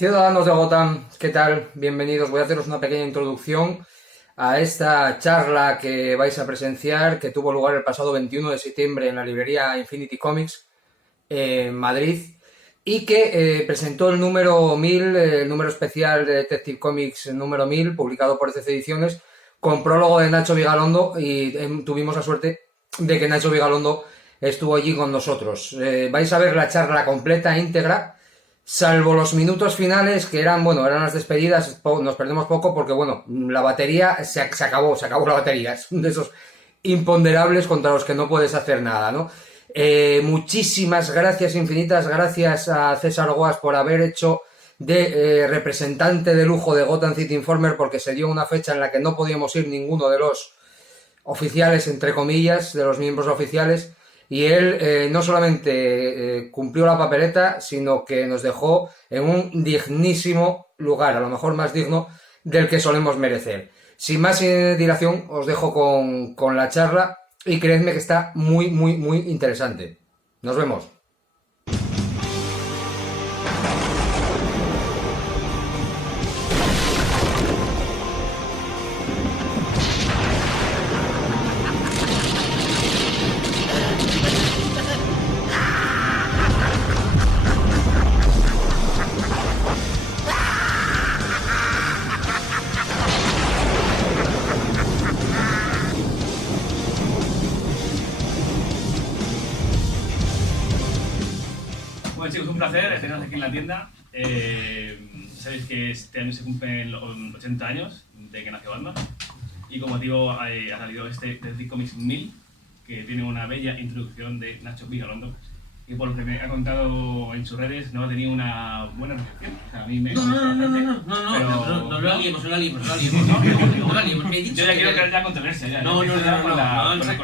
Ciudadanos de Gotham, ¿qué tal? Bienvenidos. Voy a haceros una pequeña introducción a esta charla que vais a presenciar, que tuvo lugar el pasado 21 de septiembre en la librería Infinity Comics en Madrid y que presentó el número 1000, el número especial de Detective Comics número 1000, publicado por ECC Ediciones, con prólogo de Nacho Vigalondo, y tuvimos la suerte de que Nacho Vigalondo estuvo allí con nosotros. Vais a ver la charla completa, íntegra, salvo los minutos finales que eran las despedidas. Nos perdemos poco porque, la batería se acabó la batería. Es uno de esos imponderables contra los que no puedes hacer nada, ¿no? Muchísimas gracias, infinitas gracias a César Guas por haber hecho de representante de lujo de Gotham City Informer, porque se dio una fecha en la que no podíamos ir ninguno de los oficiales, entre comillas, de los miembros oficiales. Y él no solamente cumplió la papeleta, sino que nos dejó en un dignísimo lugar, a lo mejor más digno del que solemos merecer. Sin más dilación, os dejo con la charla y creedme que está muy interesante. Nos vemos. Bueno, chicos, un placer teneros aquí en la tienda. Sabéis que este año se cumplen los 80 años de que nació Batman, y como motivo ha salido este Detective Comics 1000, que tiene una bella introducción de Nacho Vigalondo, y por lo que me ha contado en sus redes no ha tenido una buena recepción. O sea, a mí me gusta bastante. No la liemos. Yo ya quiero crear ya controversia ya. No, con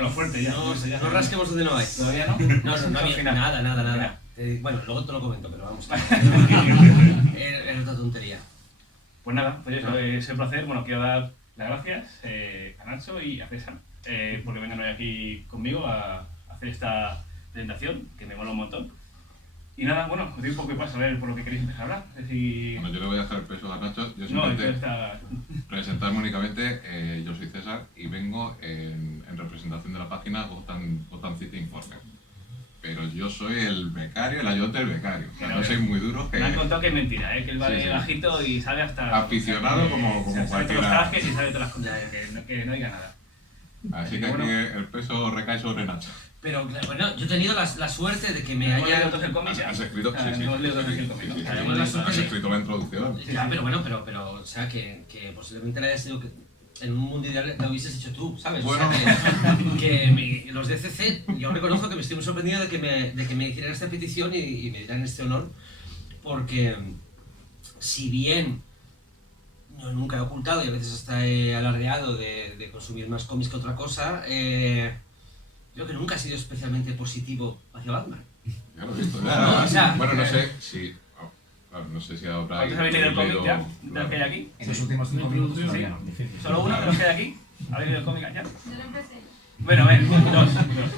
lo fuerte ya. No rasquemos donde no hay. ¿Todavía no? No había nada. Bueno, luego te lo comento, pero vamos. Es otra tontería. Pues nada, pues eso, es un placer. Bueno, quiero dar las gracias a Nacho y a César porque vengan hoy aquí conmigo a hacer esta presentación, que me mola un montón. Y nada, bueno, os doy un poco de paso a ver por lo que queréis empezar a hablar. Es decir... Bueno, yo le voy a dejar el peso a Nacho. Yo No, simplemente presentarme únicamente. Yo soy César y vengo en representación de la página Gotham City Informer. Pero yo soy el becario, el ayudante del becario. O sea, no soy muy duro. Me han contado que es mentira, que él va de bajito y sabe hasta... Aficionado como sabe cualquiera. todos los trajes y sabe todas las cosas, que no diga nada. Así que bueno, aquí el peso recae sobre Nacho. Pero bueno, yo he tenido la suerte de que me ¿Hemos leído haya... todos el cómic ya? ¿Has escrito? Sí. Hemos leído todos el cómic, ¿no? Has escrito la introducción. Ya, pero, o sea, que posiblemente le hayas sido que en un mundo ideal lo hubieses hecho tú, ¿sabes? Bueno. O sea, que los DCC, yo reconozco que me estoy muy sorprendido de que me hicieran esta petición y me dieran este honor, porque si bien yo nunca he ocultado y a veces hasta he alardeado de consumir más cómics que otra cosa, creo que nunca he sido especialmente positivo hacia Batman. Ya lo he visto. No, o sea, bueno, no sé si... no sé si ahora... ¿Cuántos habéis leído el cómic ya? ¿De los que hay aquí? En los últimos 5 minutos Sí. todavía no. Difícil. ¿Solo uno de los que hay aquí? ¿Habéis leído el cómic ya? Yo lo empecé. Bueno, dos.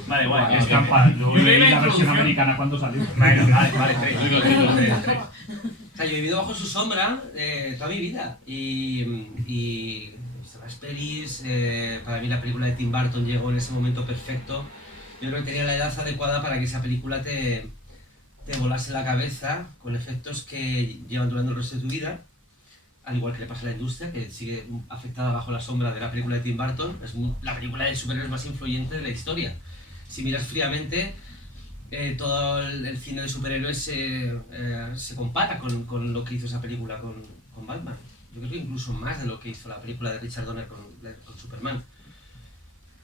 Vale, guay. Es trampa. Yo leí leí la la versión introducción. americana cuando salió. Vale, tres. O sea, yo he vivido bajo su sombra toda mi vida y he visto las pelis, para mí la película de Tim Burton llegó en ese momento perfecto. Yo creo que tenía la edad adecuada para que esa película te volase la cabeza con efectos que llevan durando el resto de tu vida, al igual que le pasa a la industria, que sigue afectada bajo la sombra de la película de Tim Burton. Es la película de superhéroes más influyente de la historia. Si miras fríamente, todo el cine de superhéroes se compara con lo que hizo esa película con Batman. Yo creo que incluso más de lo que hizo la película de Richard Donner con Superman.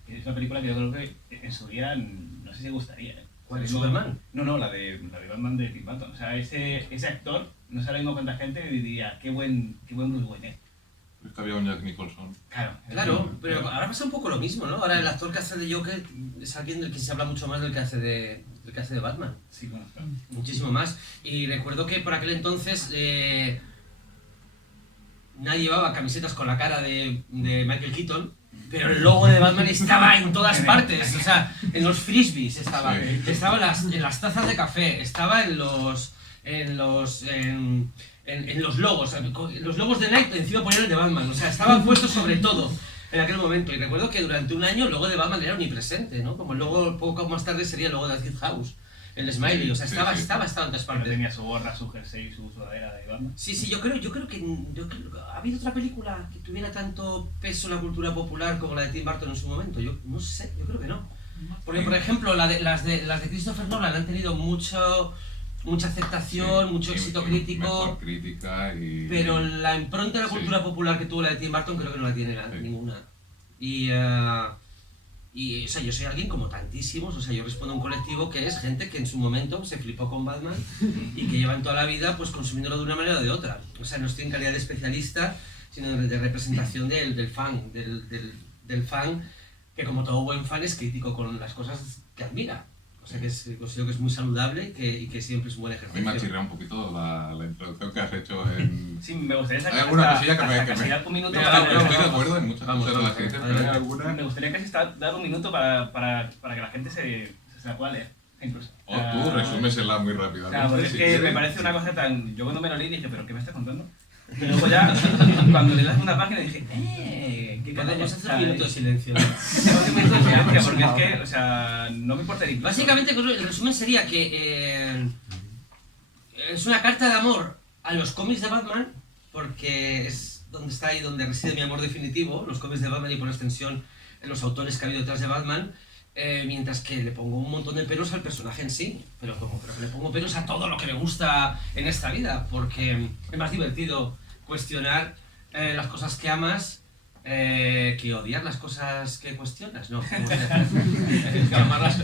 Es una película que yo creo que en su día no sé si gustaría. ¿Cuál es Superman? No, la de Batman de Tim Burton. O sea, ese actor, no sabe mismo cuánta gente diría, qué buen Bruce Wayne es. Es que había un Jack Nicholson. Claro, pero ahora pasa un poco lo mismo, ¿no? Ahora el actor que hace de Joker es alguien del que se habla mucho más del que hace de Batman. Sí, bueno, claro. Muchísimo más. Y recuerdo que por aquel entonces nadie llevaba camisetas con la cara de Michael Keaton, pero el logo de Batman estaba en todas partes. O sea, en los frisbees estaba, Sí. estaba en las tazas de café, estaba en en los logos. Los logos de Nike encima ponían el de Batman. O sea, estaban puestos sobre todo en aquel momento. Y recuerdo que durante un año el logo de Batman era omnipresente, ¿no? Como el logo, poco más tarde sería el logo de Acid House. El Smiley, o sea, estaba en todas Pero partes. tenía su gorra, su jersey, su sudadera de Batman. Sí, yo creo que ha habido otra película que tuviera tanto peso en la cultura popular como la de Tim Burton en su momento. Yo no sé, yo creo que no. Porque, por ejemplo, las de Christopher Nolan han tenido mucha aceptación, mucho éxito crítico, mejor crítica y... pero la impronta de la cultura popular que tuvo la de Tim Burton creo que no la tiene ninguna. Y o sea, yo soy alguien como tantísimos, o sea, yo respondo a un colectivo que es gente que en su momento se flipó con Batman y que llevan toda la vida pues consumiéndolo de una manera o de otra. O sea, no estoy en calidad de especialista, sino de representación del fan, del fan que como todo buen fan es crítico con las cosas que admira. O sea, que considero que es muy saludable y que siempre es un buen A ejercicio. mí me ha chirreado un poquito la introducción que has hecho en... Sí, me gustaría sacar Hay alguna cosilla que me... casi dar un minuto Venga, para... vamos, Estoy de acuerdo en muchas Vamos, cosas de las que dices, pero hay adelante. alguna... Me gustaría casi dar un minuto para que la gente se la pueda leer, incluso. O tú resúmesela muy rápidamente. Claro, porque es si que quieres. me parece una cosa tan... Yo cuando me lo leí dije, ¿pero qué me estás contando? Y luego ya, cuando le das una página dije, ¿qué Podemos hacer un minuto de silencio. Un minuto de silencio, porque es que, o sea, no me importaría. Básicamente, el resumen sería que es una carta de amor a los cómics de Batman, porque es donde está ahí donde reside mi amor definitivo, los cómics de Batman y por extensión los autores que ha habido detrás de Batman, mientras que le pongo un montón de pelos al personaje en sí, pero le pongo pelos a todo lo que me gusta en esta vida, porque es más divertido cuestionar las cosas que amas que odiar las cosas que cuestionas, ¿no? ¿Cómo se hace? Que amarlas.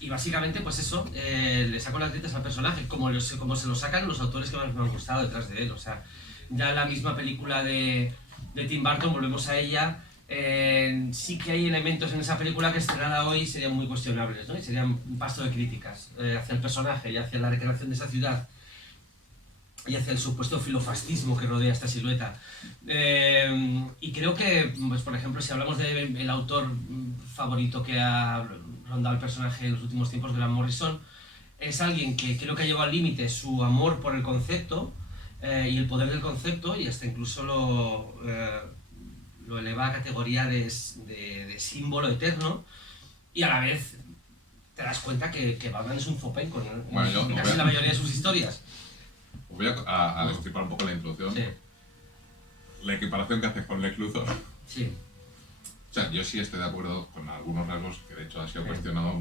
Y básicamente, pues eso, le saco las grietas al personaje, como se lo sacan los autores que más me han gustado detrás de él. O sea, ya la misma película de Tim Burton, volvemos a ella, sí que hay elementos en esa película que estrenada hoy serían muy cuestionables, ¿no? Y serían un pasto de críticas hacia el personaje y hacia la recreación de esa ciudad y hacia el supuesto filofascismo que rodea esta silueta. Y creo que, pues, por ejemplo, si hablamos del autor favorito que ha rondado el personaje en los últimos tiempos, Grant Morrison, es alguien que creo que ha llevado al límite su amor por el concepto y el poder del concepto, y hasta incluso lo eleva a categoría de símbolo eterno, y a la vez te das cuenta que Batman es un zopenco en casi la mayoría de sus historias. Voy a destripar un poco la introducción. Sí. La equiparación que haces con Lex Luthor. Sí. O sea, yo sí estoy de acuerdo con algunos rasgos que de hecho ha sido cuestionado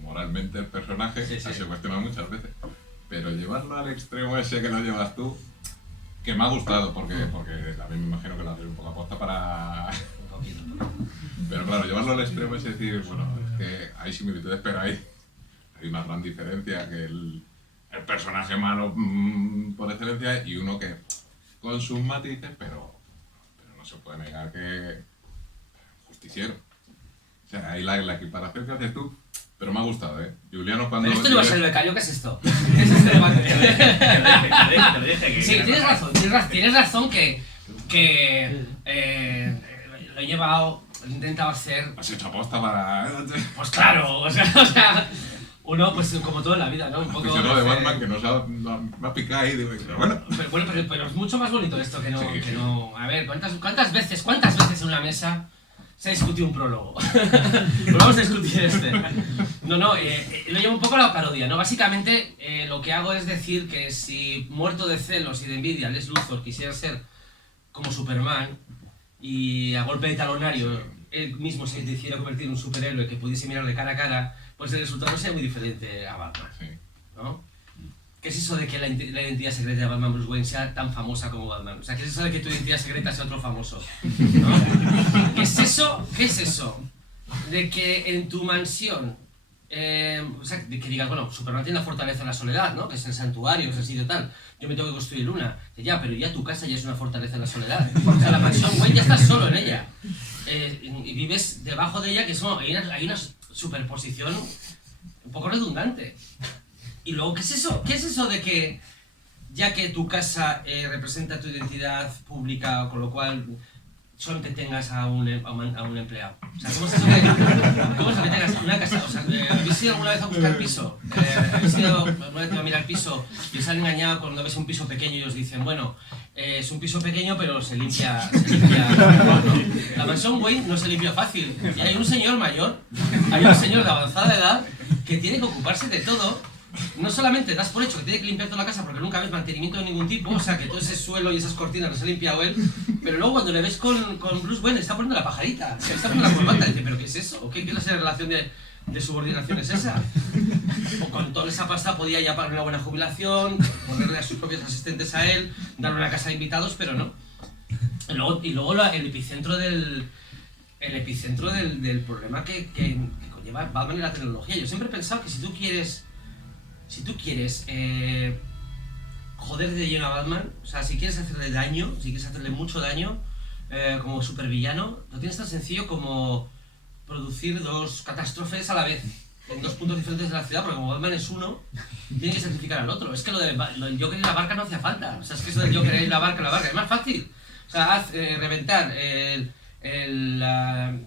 moralmente el personaje, Sí, sí. ha sido cuestionado muchas veces. Pero llevarlo al extremo ese que lo llevas tú, que me ha gustado, porque también me imagino que lo haces un poco aposta para... Un poquito. Pero claro, llevarlo al extremo es decir, bueno, es que hay similitudes, pero hay una gran diferencia, que el personaje malo por excelencia y uno que con sus matices, pero no se puede negar que justiciero. O sea, ahí la equiparación que haces tú, pero me ha gustado, ¿eh? Juliano cuando... Pero esto no va a ser el becario, ¿qué es esto? ¿Qué es este debate? Te lo dije. Sí, tienes razón que lo he llevado, lo he intentado hacer, Has hecho aposta para... pues claro, o sea, uno pues como todo en la vida, ¿no? Un poco... Aficionado de Batman que me ha picado ahí, digo, pero bueno... Pero es mucho más bonito esto que no... Sí, que sí. no... A ver, ¿cuántas veces en una mesa se ha discutido un prólogo? Pues vamos a discutir este. Lo llevo un poco a la parodia, ¿no? Básicamente lo que hago es decir que si muerto de celos y de envidia Lex Luthor quisiera ser como Superman y a golpe de talonario él mismo se decidiera convertir en un superhéroe que pudiese mirarle cara a cara, pues el resultado sería muy diferente a Batman, Sí. ¿no? ¿Qué es eso de que la identidad secreta de Batman Bruce Wayne sea tan famosa como Batman? O sea, ¿qué es eso de que tu identidad secreta sea otro famoso? ¿No? ¿Qué es eso? De que en tu mansión, o sea, de que digas, bueno, Superman tiene la fortaleza de la soledad, ¿no? Que es el santuario, es el sitio tal. Yo me tengo que construir una. Ya, pero ya tu casa ya es una fortaleza de la soledad. O sea, la mansión Wayne ya estás solo en ella. Y vives debajo de ella, que hay una superposición un poco redundante. Y luego, ¿qué es eso? ¿Qué es eso de que, ya que tu casa representa tu identidad pública, con lo cual solamente tengas a un empleado? O sea, ¿cómo es eso que tengas una casa? O sea, ¿habéis ido alguna vez a buscar piso? ¿Habéis ido alguna vez a mirar piso y os han engañado cuando ves un piso pequeño y os dicen, bueno, es un piso pequeño pero se limpia ¿no? La mansión Wayne no se limpia fácil. Y hay un señor mayor, hay un señor de avanzada edad que tiene que ocuparse de todo. No solamente das por hecho que tiene que limpiar toda la casa porque nunca ves mantenimiento de ningún tipo, o sea que todo ese suelo y esas cortinas los ha limpiado él, pero luego cuando le ves con Bruce Wayne está poniendo la pajarita, se está poniendo la corbata y dice, ¿pero qué es eso? ¿O qué clase de relación de subordinación es esa? O con toda esa pasta podía ya pagar una buena jubilación, ponerle a sus propios asistentes a él, darle una casa de invitados, pero no. Y luego el epicentro del problema que conlleva Batman y la tecnología. Yo siempre he pensado que si tú quieres joder de lleno a Batman, o sea, si quieres hacerle daño, si quieres hacerle mucho daño como supervillano, no tienes tan sencillo como producir dos catástrofes a la vez, en dos puntos diferentes de la ciudad, porque como Batman es uno, tiene que sacrificar al otro. Es que lo del Joker y la barca no hacía falta, o sea, es que eso del Joker y la barca, es más fácil. O sea, haz reventar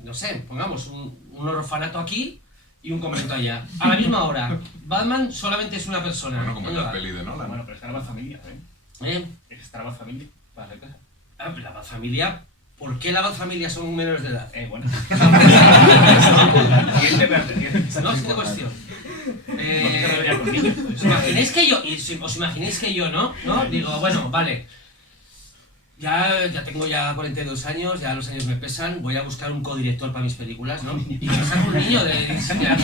no sé, pongamos un orfanato aquí y un convento allá, a la misma hora. Batman solamente es una persona. Bueno, como en la peli de Nolan. Bueno, pero está la Bat Familia, Está la Bat Familia para hacer cosas. Ah, pero la Bat Familia, ¿por qué la Bat Familia son menores de edad? Bueno. Siguiente pregunta. No, siguiente cuestión. ¿Os imagináis que yo, ¿no? Digo, bueno, vale. Ya tengo 42 años, ya los años me pesan, voy a buscar un codirector para mis películas, ¿no? Y me saco un niño de diseñar.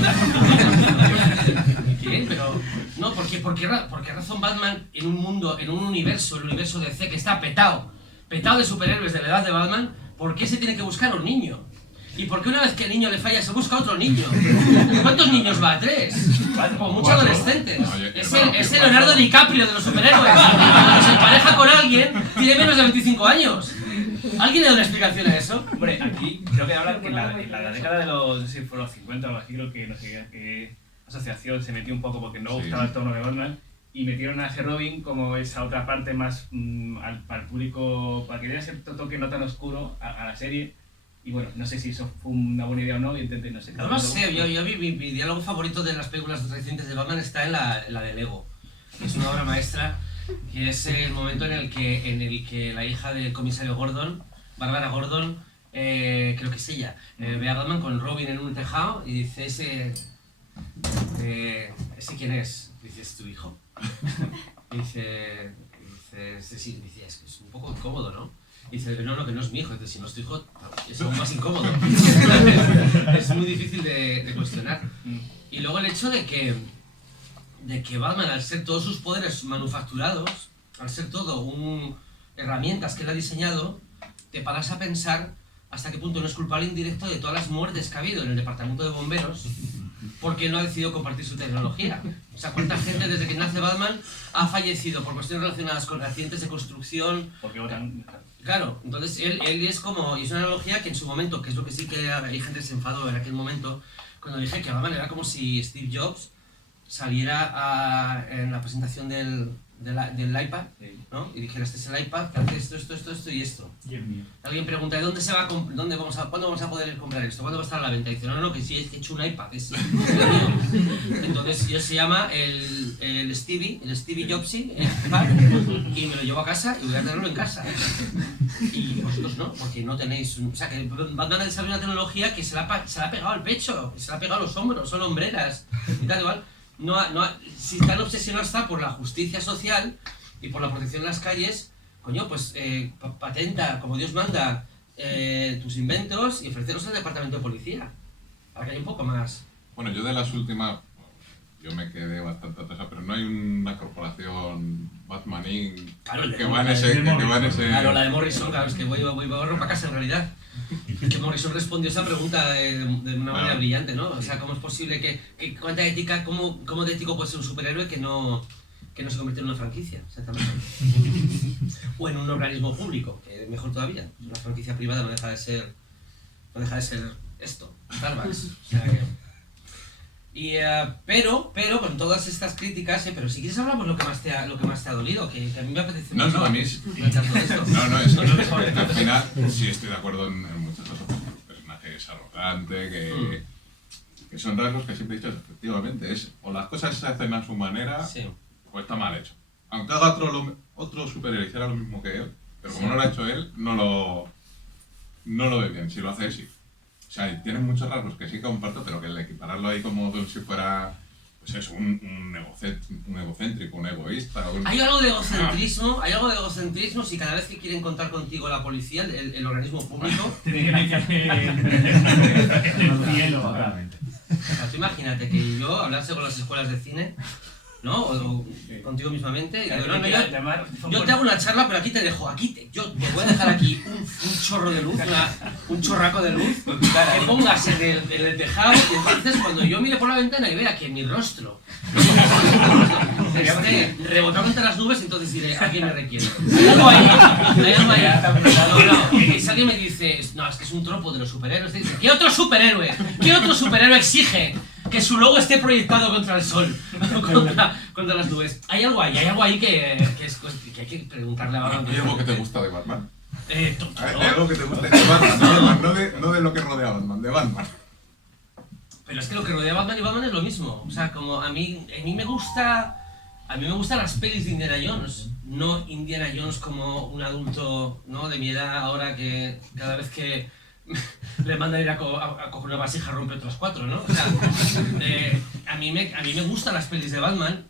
¿Qué? Pero, no, ¿por qué razón Batman en un mundo, en un universo, el universo de DC que está petado de superhéroes de la edad de Batman, ¿por qué se tiene que buscar un niño? ¿Y por qué una vez que el niño le falla se busca otro niño? ¿Cuántos niños va? 3. Como muchos adolescentes. Es el Leonardo DiCaprio de los superhéroes. Cuando se empareja con alguien, tiene menos de 25 años. ¿Alguien le da una explicación a eso? Hombre, aquí creo que hablan que en la década de los, no sé si fueron los 50 o algo así, creo que no sé qué asociación se metió un poco porque no gustaba el tono de Batman y metieron a ese Robin como esa otra parte más para el público, para que diera cierto toque no tan oscuro a la serie. Y bueno, no sé si eso fue una buena idea o no, y intenté, no sé. No lo sé, yo mi diálogo favorito de las películas recientes de Batman está en la de Lego, que es una obra maestra, que es el momento en el que la hija del comisario Gordon, Bárbara Gordon, creo que es ella, ve a Batman con Robin en un tejado y dice, ¿ese quién es? Dice, ¿es tu hijo? Y dice, sí, dice, es que es un poco incómodo, ¿no? Y dice, no, que no es mi hijo. Dice, si no es tu hijo, es aún más incómodo. Es muy difícil de cuestionar. Y luego el hecho de que Batman, al ser todos sus poderes manufacturados, al ser todo herramientas que él ha diseñado, te paras a pensar hasta qué punto no es culpable indirecto de todas las muertes que ha habido en el departamento de bomberos porque él no ha decidido compartir su tecnología. O sea, ¿cuánta gente desde que nace Batman ha fallecido por cuestiones relacionadas con accidentes de construcción? Porque votan. Claro, entonces él es como, y es una analogía que en su momento, que es lo que sí que hay gente que se enfadó en aquel momento, cuando dije que Batman era como si Steve Jobs saliera en la presentación del iPad, ¿no? Y dijera, este es el iPad que hace esto y esto. Y el mío. Alguien pregunta, ¿de dónde se va cuándo vamos a poder comprar esto? ¿Cuándo va a estar a la venta? Y dice, no, que sí, he hecho un iPad, es mío. Entonces yo se llama el Stevie Jobsy, y me lo llevo a casa y voy a tenerlo en casa. Y vosotros no, porque no tenéis... O sea, que Batman ha desarrollado una tecnología que se la ha pegado al pecho, se la ha pegado a los hombros, son hombreras y tal igual. Si tan obsesionado está por la justicia social y por la protección en las calles, coño, pues patenta, como Dios manda, tus inventos y ofrecerlos al departamento de policía, para que haya un poco más. Bueno, yo de las últimas, yo me quedé bastante atrasado, pero no hay una corporación Batman Inc. Claro, que va en ese... Claro, la de Morrison, claro, es que voy para casa en realidad. Que Morrison respondió esa pregunta de una manera brillante, ¿no? O sea, ¿cómo es posible que cuánta ética, cómo de ético puede ser un superhéroe que no se convierte en una franquicia, exactamente? O en un organismo público, que mejor todavía. Una franquicia privada no deja de ser esto, Starbucks. O sea pero con todas estas críticas, pero si quieres hablamos lo que más te ha dolido, que a mí me apetece No, mucho no, a mí plantear todo esto. No, es al final sí estoy de acuerdo en muchas cosas. El personaje es arrogante, que son rasgos que siempre he dicho, efectivamente, o las cosas se hacen a su manera, Sí. o está mal hecho. Aunque haga otro superhéroe hiciera lo mismo que él, pero como no lo ha hecho él, no lo ve bien. Si lo hace, sí. O sea, tiene muchos rasgos que sí comparto, pero que el equipararlo ahí como si fuera, pues eso, un egocéntrico, un egoísta. Hay algo de egocentrismo si cada vez que quieren contar contigo la policía, el organismo público. Tiene que nacer en el cielo. Totalmente. O sea, tú imagínate que yo hablase con las escuelas de cine, ¿no? O contigo mismamente. Y digo, no, yo te hago una charla, pero aquí te dejo, yo te voy a dejar aquí un chorro de luz, un chorraco de luz, que pongas en el tejado, y entonces cuando yo mire por la ventana y vea que mi rostro esté rebotado entre las nubes, entonces diré, ¿a quién me requiere? Hay algo ahí. No, y si alguien me dice, no, es que es un tropo de los superhéroes, te dice, ¿qué otro superhéroe exige que su logo esté proyectado contra el sol, contra las nubes? Hay algo ahí que hay que preguntarle a Batman. ¿Hay algo que te gusta de Batman? ¿Hay Todo. algo que te gusta de Batman? No de lo que rodea a Batman, de Batman. Pero es que lo que rodea a Batman y Batman es lo mismo. O sea, como a mí me gustan las pelis de Indiana Jones. No Indiana Jones como un adulto, ¿no?, de mi edad ahora que cada vez que le mandan ir a coger una vasija rompe otras 4, ¿no? O sea, a mí me gustan las pelis de Batman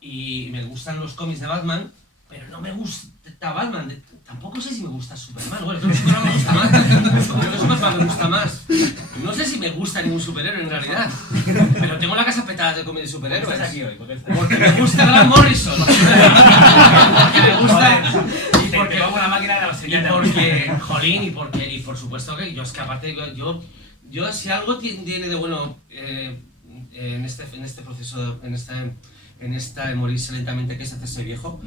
y me gustan los cómics de Batman, pero no me gusta Batman. Tampoco sé si me gusta Superman. Bueno, creo que Superman me gusta más. Creo que Superman me gusta más. No sé si me gusta ningún superhéroe en realidad. Pero tengo la casa petada de cómics de superhéroes. ¿Estás aquí hoy? Porque me gusta Grant Morrison. Porque me gusta. Y porque pongo la máquina de la Y basería. porque, jolín, y por supuesto que yo es que aparte, yo si algo tiene de bueno en este proceso, en esta de morirse lentamente, que es hacerse viejo,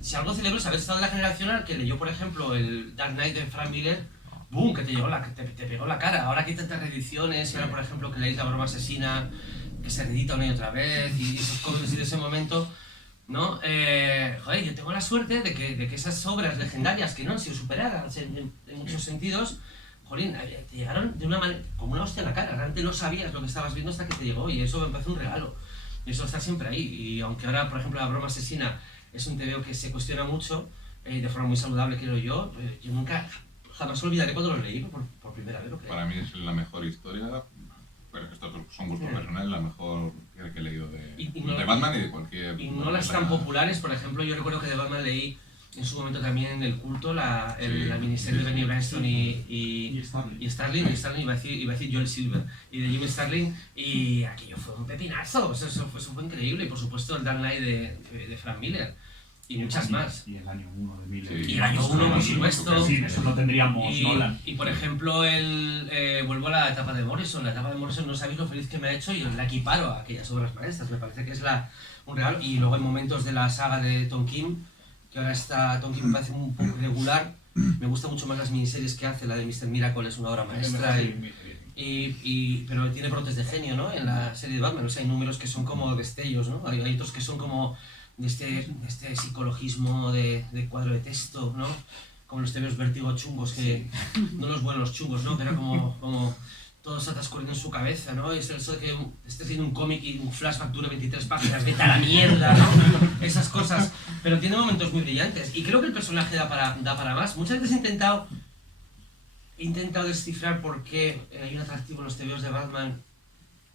si algo celebro es haber estado en la generación al que leyó, por ejemplo, el Dark Knight de Frank Miller, ¡boom!, que te pegó la cara. Ahora que hay tantas reediciones, y ahora, por ejemplo, que leéis La broma asesina, que se reedita una y otra vez, y esos cómics de ese momento, ¿no? Joder, yo tengo la suerte de que esas obras legendarias que no han sido superadas en muchos sentidos, jolín, te llegaron de una manera, como una hostia en la cara. Realmente no sabías lo que estabas viendo hasta que te llegó, y eso me parece un regalo. Y eso está siempre ahí. Y aunque ahora, por ejemplo, La broma asesina es un TVO que se cuestiona mucho, de forma muy saludable, creo yo nunca, jamás olvidaré cuando lo leí por primera vez, lo creo. Para mí es la mejor historia, pero estos son gustos personales, la mejor que he leído de Batman y de cualquier... Y no las tan populares. Por ejemplo, yo recuerdo que de Batman leí en su momento también en el culto la miniserie de Benny Bernstein y Starling, iba a decir Joel Silver, y de Jim Starlin, y aquello fue un pepinazo. Eso fue increíble. Y por supuesto el Dark Knight de Frank Miller y muchas más. Y el año 1 de Miller. Y el año 1, por supuesto. Sí, eso lo tendríamos Nolan. Y por ejemplo, vuelvo a la etapa de Morrison. La etapa de Morrison, no sabéis lo feliz que me ha hecho, y la equiparo a aquellas obras maestras. Me parece que es un regalo. Y luego hay momentos de la saga de Tom King, que ahora está Tom King, me parece un poco irregular. Me gustan mucho más las miniseries que hace. La de Mr. Miracle es una obra maestra. Pero tiene brotes de genio, ¿no?, en la serie de Batman. O sea, hay números que son como destellos, ¿no? Hay otros que son como de este psicologismo de cuadro de texto, ¿no? Como los tebeos vértigo chungos, que no los buenos chungos, ¿no? Que era como todo está transcurriendo en su cabeza, ¿no? Es eso de que estés haciendo un cómic y un flashback dure 23 páginas, vete a la mierda, ¿no? Esas cosas. Pero tiene momentos muy brillantes. Y creo que el personaje da para más. Muchas veces he intentado descifrar por qué hay un atractivo en los tebeos de Batman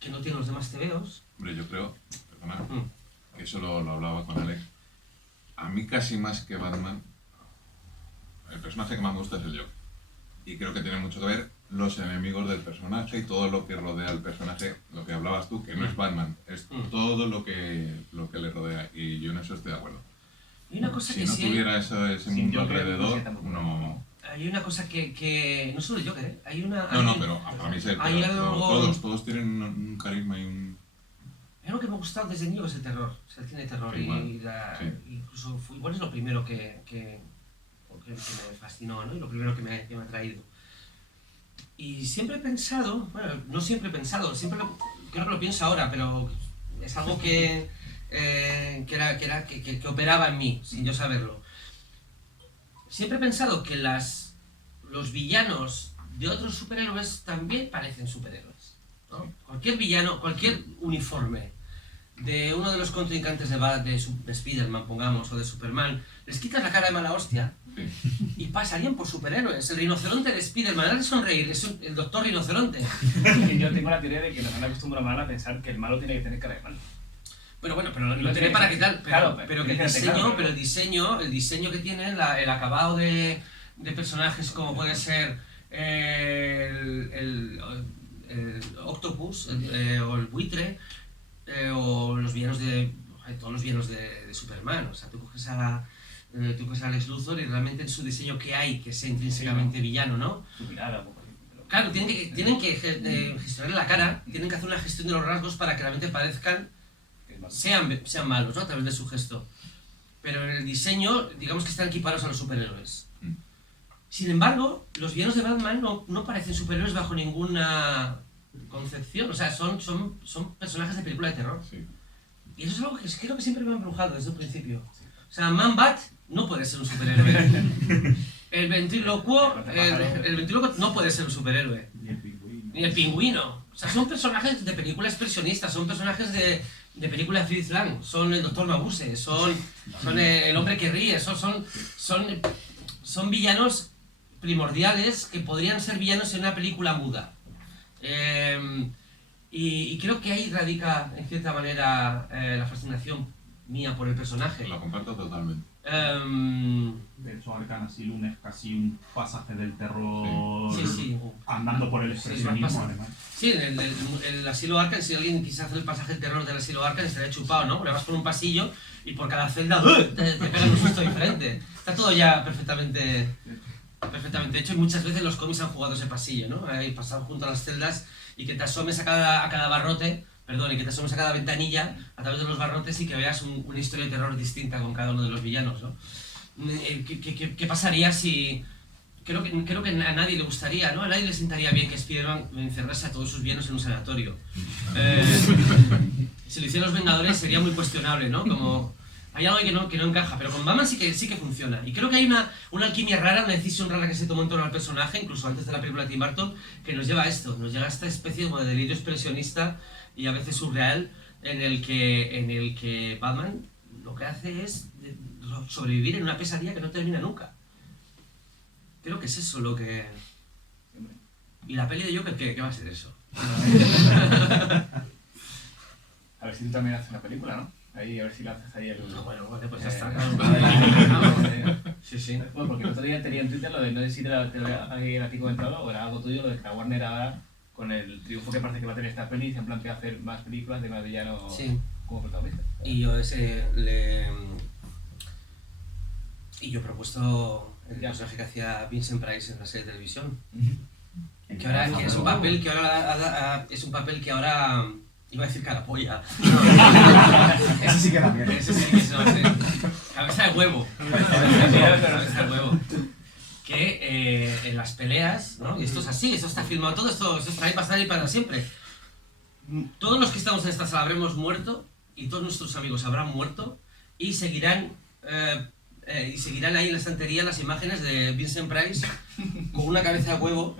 que no tienen los demás tebeos. Hombre, yo creo, perdona, que eso lo hablaba con Alex. A mí casi más que Batman, el personaje que más me gusta es el Joker. Y creo que tiene mucho que ver los enemigos del personaje y todo lo que rodea al personaje, lo que hablabas tú, que no es Batman, es todo lo que le rodea, y yo en eso estoy de acuerdo. Y una cosa si que no sí tuviera ese sin mundo Joker, alrededor, sí, tampoco. no... hay una cosa que no solo el Joker, ¿eh? Hay una... No, pero para mí sí, hay algo... todos tienen un carisma y un... Hay algo que me ha gustado desde niño, que es el terror. O sea, el cine de terror. Sí, Incluso igual es lo primero que me fascinó, ¿no? Y lo primero que me ha atraído. Y siempre he pensado, bueno, no siempre he pensado, creo que lo pienso ahora, pero es algo que que operaba en mí, sin yo saberlo. Siempre he pensado que los villanos de otros superhéroes también parecen superhéroes, ¿no? Cualquier villano, cualquier uniforme de uno de los contrincantes de Spider-Man, pongamos, o de Superman, les quitas la cara de mala hostia y pasarían por superhéroes. El rinoceronte de Spider-Man, al sonreír, es el doctor rinoceronte. Yo tengo la teoría de que nos han acostumbrado mal a pensar que el malo tiene que tener cara de malo. Pero lo tiene para que tal, pero que el diseño que tiene, el acabado de personajes como puede ser el Octopus o el buitre, o los villanos todos los villanos de Superman. O sea, tú coges a Lex Luthor y realmente en su diseño que hay que sea intrínsecamente villano, ¿no? Su mirada, claro, tienen que gestionar la cara, tienen que hacer una gestión de los rasgos para que realmente parezcan sean malos, ¿no? A través de su gesto. Pero en el diseño, digamos que están equiparados a los superhéroes. Sin embargo, los villanos de Batman no parecen superhéroes bajo ninguna concepción. O sea, son personajes de película de terror. Sí. Y eso es algo que creo que siempre me ha embrujado desde el principio. O sea, Man-Bat no puede ser un superhéroe. El ventrílocuo no puede ser un superhéroe. Ni el pingüino. O sea, son personajes de película expresionista, son personajes de película de Fritz Lang, son el Dr. Mabuse, son el hombre que ríe, son villanos primordiales que podrían ser villanos en una película muda. Y creo que ahí radica, en cierta manera, la fascinación mía por el personaje. Lo comparto totalmente. De hecho, Arkham Asylum es casi un pasaje del terror andando por el expresionismo, además. Sí, el Asilo Arkham, si alguien quisiera hacer el pasaje del terror del Asilo Arkham, estaría chupado, ¿no? Le vas por un pasillo y por cada celda te pegan un susto diferente. Está todo ya perfectamente. De hecho, muchas veces los cómics han jugado ese pasillo, ¿no? Ahí pasado junto a las celdas y que te asomes a cada barrote, y que te asomes a cada ventanilla a través de los barrotes y que veas una historia de terror distinta con cada uno de los villanos, ¿no? ¿Qué pasaría si...? Creo que a nadie le gustaría, ¿no? A nadie le sentaría bien que Spider-Man encerrase a todos sus villanos en un sanatorio. Si lo hicieran los Vengadores sería muy cuestionable, ¿no? Como... Hay algo que no encaja, pero con Batman sí que funciona. Y creo que hay una alquimia rara, una decisión rara que se tomó en torno al personaje, incluso antes de la película de Tim Burton, que nos lleva a esto, nos lleva a esta especie de delirio expresionista y a veces surreal, en el que Batman lo que hace es sobrevivir en una pesadilla que no termina nunca. Creo que es eso lo que... ¿Y la peli de Joker qué va a ser eso? A ver si tú también haces una película, ¿no? Ahí, a ver si la haces ahí el... Bueno, vale, pues ya está. Sí. Bueno, porque el otro día tenía en Twitter lo de, no sé si te lo había a ti comentado, o era algo tuyo, lo de que la Warner ahora, con el triunfo que parece que va a tener esta peli, se han planteado hacer más películas de más villanos como protagonistas. Y yo he propuesto el personaje que hacía Vincent Price en la serie de televisión. Que es un papel que ahora... Iba a decir carapolla. Ese sí queda bien. Ese sí que es cabeza de huevo. Cabeza de huevo. Que en las peleas, ¿no? Y esto es así, esto está filmado, todo esto está ahí para estar ahí para siempre. Todos los que estamos en esta sala habremos muerto y todos nuestros amigos habrán muerto y seguirán ahí en la estantería las imágenes de Vincent Price con una cabeza de huevo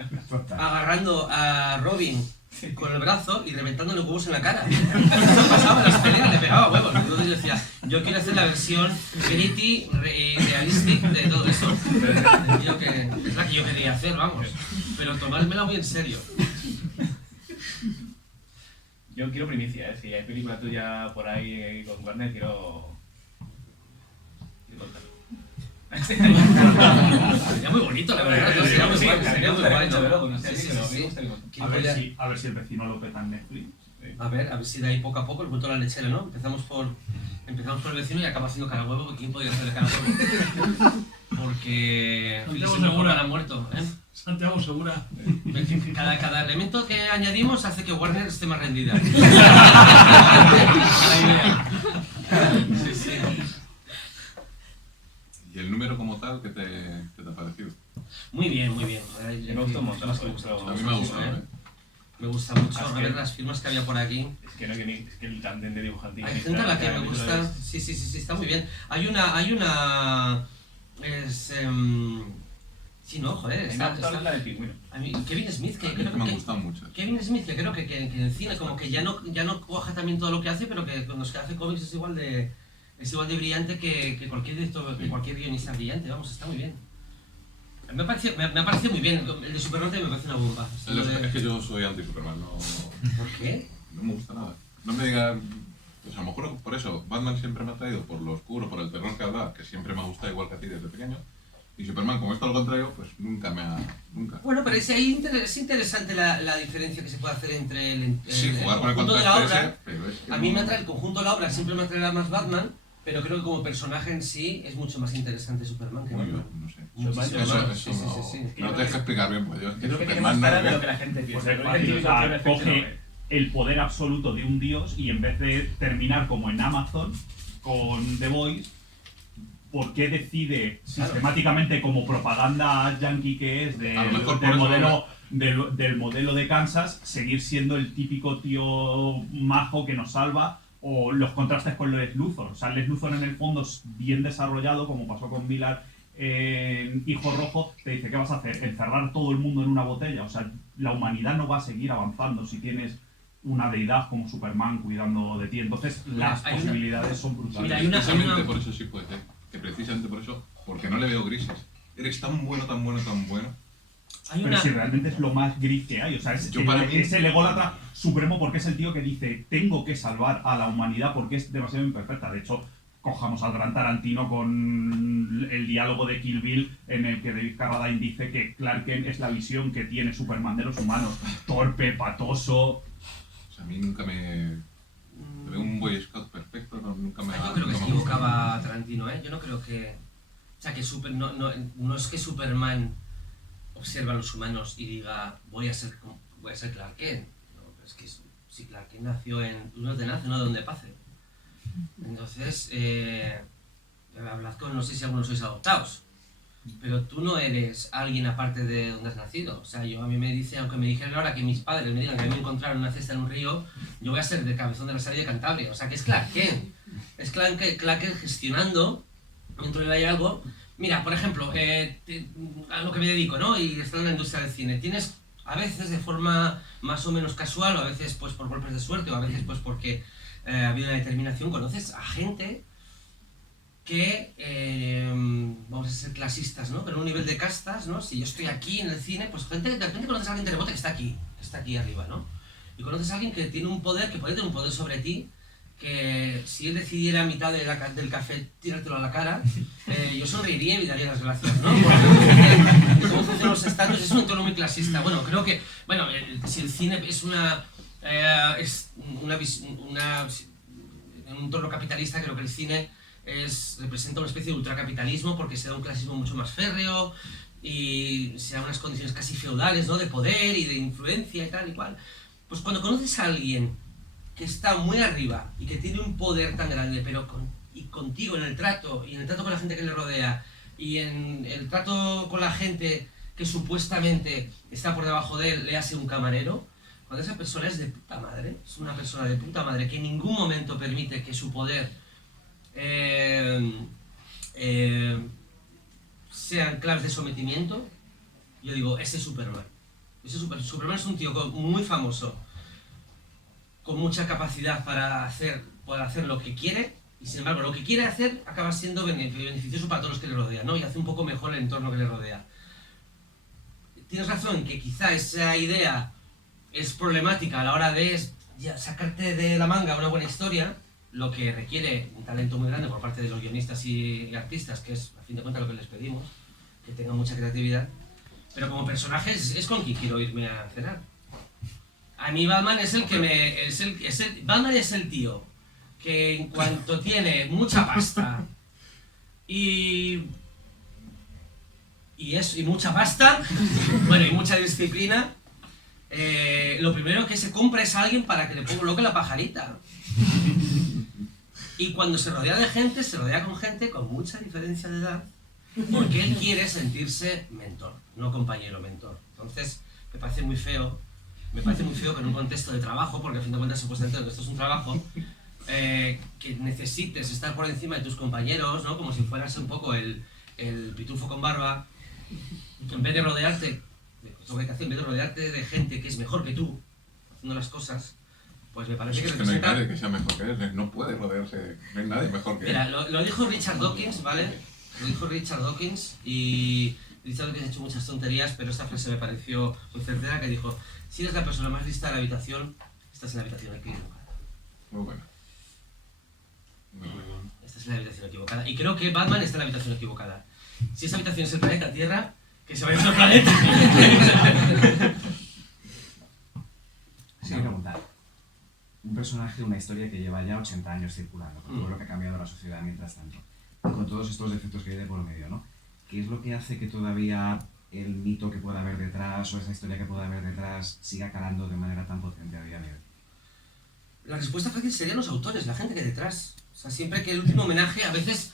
agarrando a Robin con el brazo y reventándole huevos en la cara. Eso pasaba en las peleas, le pegaba huevos. Entonces yo decía, yo quiero hacer la versión gritty, realistic de todo eso. Es la que yo quería hacer, vamos. Pero tomármela muy en serio. Yo quiero primicia, si hay película tuya por ahí con Warner, quiero contarlo. Sería muy bonito, la verdad. Sería muy guay, A ver si el vecino lo peta en Netflix. A ver si de ahí poco a poco el cuento de la lechera, ¿no? Empezamos por el vecino y acaba haciendo cara huevo, porque ¿quién podría hacerle cara huevo? Porque Santiago Segura ha muerto, ¿eh? Santiago Segura. Cada elemento que añadimos hace que Warner esté más rendida. Sí. ¿Y el número como tal, qué te ha parecido? Muy bien. Me gustó un montón las que me A mí me ha gustado, ¿eh? Me gusta mucho. Es A que- ver las firmas que había por aquí. Es que no hay que ni... Es que el tándem de dibujante... Hay gente a la que me gusta. Sí, está muy bien. Hay una... Es... sí, no, joder. Me ha gustado la del pingüino. A mí, Kevin Smith, que A mí creo me han que... gustado mucho. Kevin Smith, que creo que en el cine como que ya no cuaja también todo lo que hace, pero que con los que hace cómics es igual de brillante que cualquier director, que cualquier guionista brillante, vamos, está muy bien. Me ha parecido muy bien, el de Superman también me parece una bomba. Es que yo soy anti-Superman, no... ¿Por qué? No me gusta nada. No me digan... Pues a lo mejor por eso, Batman siempre me ha traído por lo oscuro, por el terror que da, que siempre me ha gustado igual que a ti desde pequeño. Y Superman, como esto al contrario, pues nunca me ha... Nunca. Bueno, pero es interesante la diferencia que se puede hacer entre el Sí, jugar con el conjunto de la contraste obra. ese, pero es que A mí no- me atrae el conjunto de la obra, siempre me atraerá más Batman, pero creo que como personaje en sí es mucho más interesante Superman que Uy, Batman. yo no sé. Muchísimo Eso, más. eso Sí, no... sí. No te dejes explicar bien, pues yo... Yo creo que tiene más cara de lo que la gente Pues piensa. es Creo que fácil, tiene o sea, un efecto coge enorme. el poder absoluto de un dios y en vez de terminar como en Amazon con The Voice, ¿por qué decide sistemáticamente como propaganda yankee que es A lo mejor por eso del modelo de Kansas seguir siendo el típico tío majo que nos salva? O los contrastes con Lex Luthor. O sea, Lex Luthor en el fondo es bien desarrollado, como pasó con Miller en Hijo Rojo, te dice, ¿qué vas a hacer? ¿Encerrar todo el mundo en una botella? O sea, la humanidad no va a seguir avanzando si tienes una deidad como Superman cuidando de ti. Entonces, las hay una- posibilidades son brutales. Mira, hay una- Precisamente por eso sí puede ser. Que precisamente por eso, porque no le veo grises. Eres tan bueno, tan bueno, tan bueno. Hay Pero una... si realmente es lo más gris que hay, o sea, es Para mí- el ególatra supremo porque es el tío que dice, tengo que salvar a la humanidad porque es demasiado imperfecta. De hecho, cojamos al gran Tarantino con el diálogo de Kill Bill en el que David Carradine dice que Clark Kent es la visión que tiene Superman de los humanos. Torpe, patoso... O sea, a mí nunca me veo un Boy Scout perfecto, nunca me Yo creo que nunca se me gusta. equivocaba Tarantino, ¿eh? Yo no creo que... O sea, que no es que Superman observa a los humanos y diga voy a ser Clark Kent. No, es que si Clark Kent nació en... Uno te nace, no de donde pase. Entonces, hablad con... No sé si algunos sois adoptados, pero tú no eres alguien aparte de donde has nacido. O sea, a mí me dice, aunque me dijeran ahora que mis padres me digan que a mí me encontraron una cesta en un río, yo voy a ser de Cabezón de la Sala de Cantabria. O sea, que es Clark Kent. Es Clark Kent gestionando, dentro de ahí algo. Mira, por ejemplo, a lo que me dedico, ¿no? Y estoy en la industria del cine. Tienes, a veces de forma más o menos casual, o a veces pues por golpes de suerte, o a veces pues porque ha habido una determinación, conoces a gente que, vamos a ser clasistas, ¿no? Pero un nivel de castas, ¿no? Si yo estoy aquí en el cine, pues de repente conoces a alguien de rebote que está aquí arriba, ¿no? Y conoces a alguien que tiene un poder, que puede tener un poder sobre ti, que si él decidiera a mitad del café tirártelo a la cara, yo sonreiría y daría las gracias, ¿no? Porque cómo funcionan los estatus es un entorno muy clasista. Bueno, creo que, bueno, si el cine es un entorno capitalista, creo que el cine representa una especie de ultracapitalismo porque se da un clasismo mucho más férreo y se da unas condiciones casi feudales, ¿no? De poder y de influencia y tal y cual. Pues cuando conoces a alguien que está muy arriba y que tiene un poder tan grande, pero contigo en el trato, y en el trato con la gente que le rodea, y en el trato con la gente que supuestamente está por debajo de él, le hace un camarero, cuando esa persona es de puta madre, es una persona de puta madre que en ningún momento permite que su poder sean claves de sometimiento, yo digo, ese es Superman. Superman es un tío muy famoso, con mucha capacidad para hacer lo que quiere, y sin embargo lo que quiere hacer acaba siendo beneficioso para todos los que le rodean, ¿no? Y hace un poco mejor el entorno que le rodea. Tienes razón que quizá esa idea es problemática a la hora de sacarte de la manga una buena historia, lo que requiere un talento muy grande por parte de los guionistas y artistas, que es a fin de cuentas lo que les pedimos, que tengan mucha creatividad, pero como personajes es con quien quiero irme a cenar. A mí Batman es el que Batman es el tío que en cuanto tiene mucha pasta y mucha pasta, bueno, y mucha disciplina, lo primero que se compra es a alguien para que le coloque la pajarita. Y cuando se rodea de gente, se rodea con gente con mucha diferencia de edad, porque él quiere sentirse mentor, no compañero mentor. Entonces, me parece muy feo me parece muy feo que en un contexto de trabajo, porque a fin de cuentas supuestamente esto es un trabajo, que necesites estar por encima de tus compañeros, ¿no? Como si fueras un poco el pitufo con barba, en vez de rodearte, en vez de rodearte de gente que es mejor que tú, haciendo las cosas, pues me parece que Es que no hay nadie que sea mejor que él, no puede rodearse, no hay nadie mejor que él. Mira, lo dijo Richard Dawkins, ¿vale? Lo dijo Richard Dawkins y Richard Dawkins ha hecho muchas tonterías, pero esta frase me pareció muy certera, que dijo: si eres la persona más lista de la habitación, estás en la habitación equivocada. Muy bueno. Muy bueno. Estás en la habitación equivocada. Y creo que Batman está en la habitación equivocada. Si esa habitación es el planeta Tierra, que se vaya a otro planeta. Sí, preguntar. Un personaje, una historia que lleva ya 80 años circulando, con todo lo que ha cambiado la sociedad mientras tanto, y con todos estos defectos que hay de por medio, ¿no? ¿Qué es lo que hace que todavía el mito que pueda haber detrás o esa historia que pueda haber detrás siga calando de manera tan potente a día de hoy? La respuesta fácil serían los autores, la gente que hay detrás. O sea, siempre que el último homenaje, a veces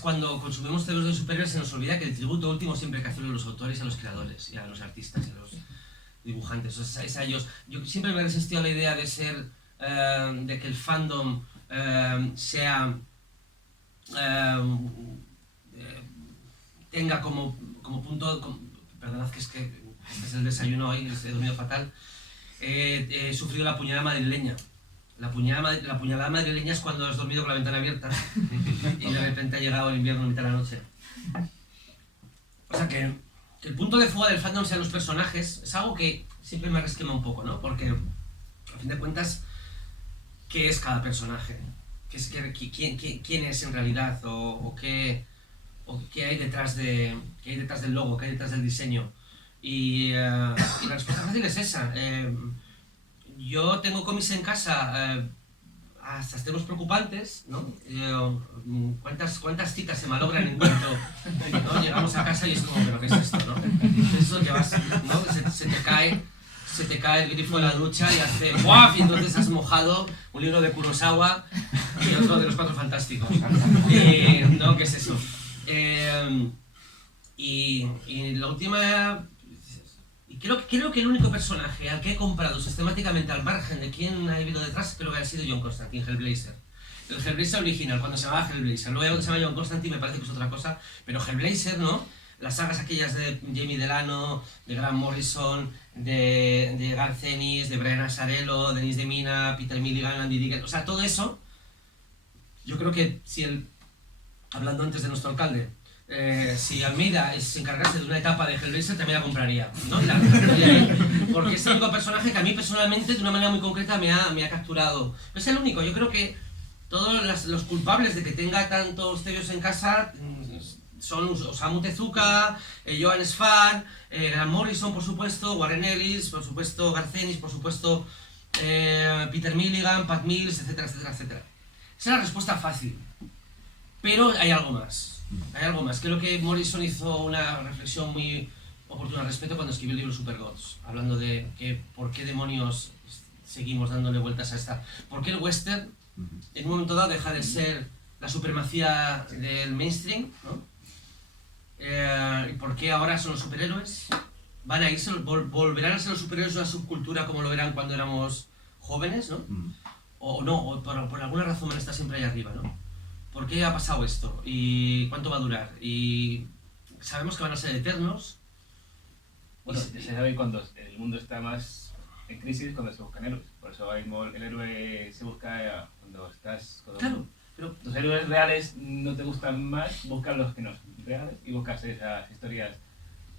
cuando consumimos temas de superhéroes se nos olvida que el tributo último siempre hay que hacerlo a los autores, a los creadores, y a los artistas, y a los dibujantes. O sea, es a ellos. Yo siempre me he resistido a la idea de ser, de que el fandom sea, tenga como punto, perdonad que este es el desayuno hoy, he dormido fatal, he sufrido la puñalada madrileña. La puñalada madrileña es cuando has dormido con la ventana abierta y de repente ha llegado el invierno a mitad de la noche. O sea que el punto de fuga del fandom sean los personajes es algo que siempre me resquema un poco, ¿no? Porque a fin de cuentas, ¿qué es cada personaje? ¿Quién es en realidad? ¿O qué hay detrás del logo? ¿Qué hay detrás del diseño? Y la respuesta fácil es esa. Yo tengo cómics en casa hasta extremos preocupantes, ¿no? ¿Cuántas citas se malogran en cuanto, ¿no? Llegamos a casa y es como, ¿pero qué es esto, no? Es eso que vas, ¿no? Se te cae el grifo de la ducha y hace ¡guau! Y entonces has mojado un libro de Kurosawa y otro de los Cuatro Fantásticos. ¿No? ¿Qué es eso? Y la última... Creo que el único personaje al que he comprado sistemáticamente al margen de quién ha habido detrás, creo que ha sido John Constantine, Hellblazer. El Hellblazer original, cuando se llamaba Hellblazer. Luego se llama John Constantine, me parece que es otra cosa. Pero Hellblazer, ¿no? Las sagas aquellas de Jamie Delano, de Grant Morrison, de Garth Ennis, de Brian Azzarello, Denis DeMina, Peter Milligan, Andy Dickens... O sea, todo eso, yo creo que hablando antes de nuestro alcalde, si Almeida se encargase de una etapa de Hellblazer, también la compraría, ¿no? Porque es el único personaje que a mí personalmente, de una manera muy concreta, me ha capturado. No es el único, yo creo que todos los culpables de que tenga tantos tebeos en casa son Osamu Tezuka, Joan Sfar, Grant Morrison, por supuesto, Warren Ellis, por supuesto, Garth Ennis, por supuesto, Peter Milligan, Pat Mills, etcétera, etcétera, etcétera. Esa es la respuesta fácil. Pero hay algo más. Hay algo más. Creo que Morrison hizo una reflexión muy oportuna al respecto cuando escribió el libro Supergods, hablando de por qué demonios seguimos dándole vueltas a esta. ¿Por qué el western en un momento dado deja de ser la supremacía del mainstream, ¿no? ¿Y por qué ahora son los superhéroes? ¿Van a irse, volverán a ser los superhéroes una subcultura como lo eran cuando éramos jóvenes, ¿no? O no, o por alguna razón van a estar siempre ahí arriba, ¿no? ¿Por qué ha pasado esto? ¿Y cuánto va a durar? Y sabemos que van a ser eternos. Bueno, se sabe cuando el mundo está más en crisis, cuando se buscan héroes. Por eso ahora mismo el héroe se busca cuando estás... Claro, pero... Los héroes reales no te gustan más, buscas los que no son reales y buscas esas historias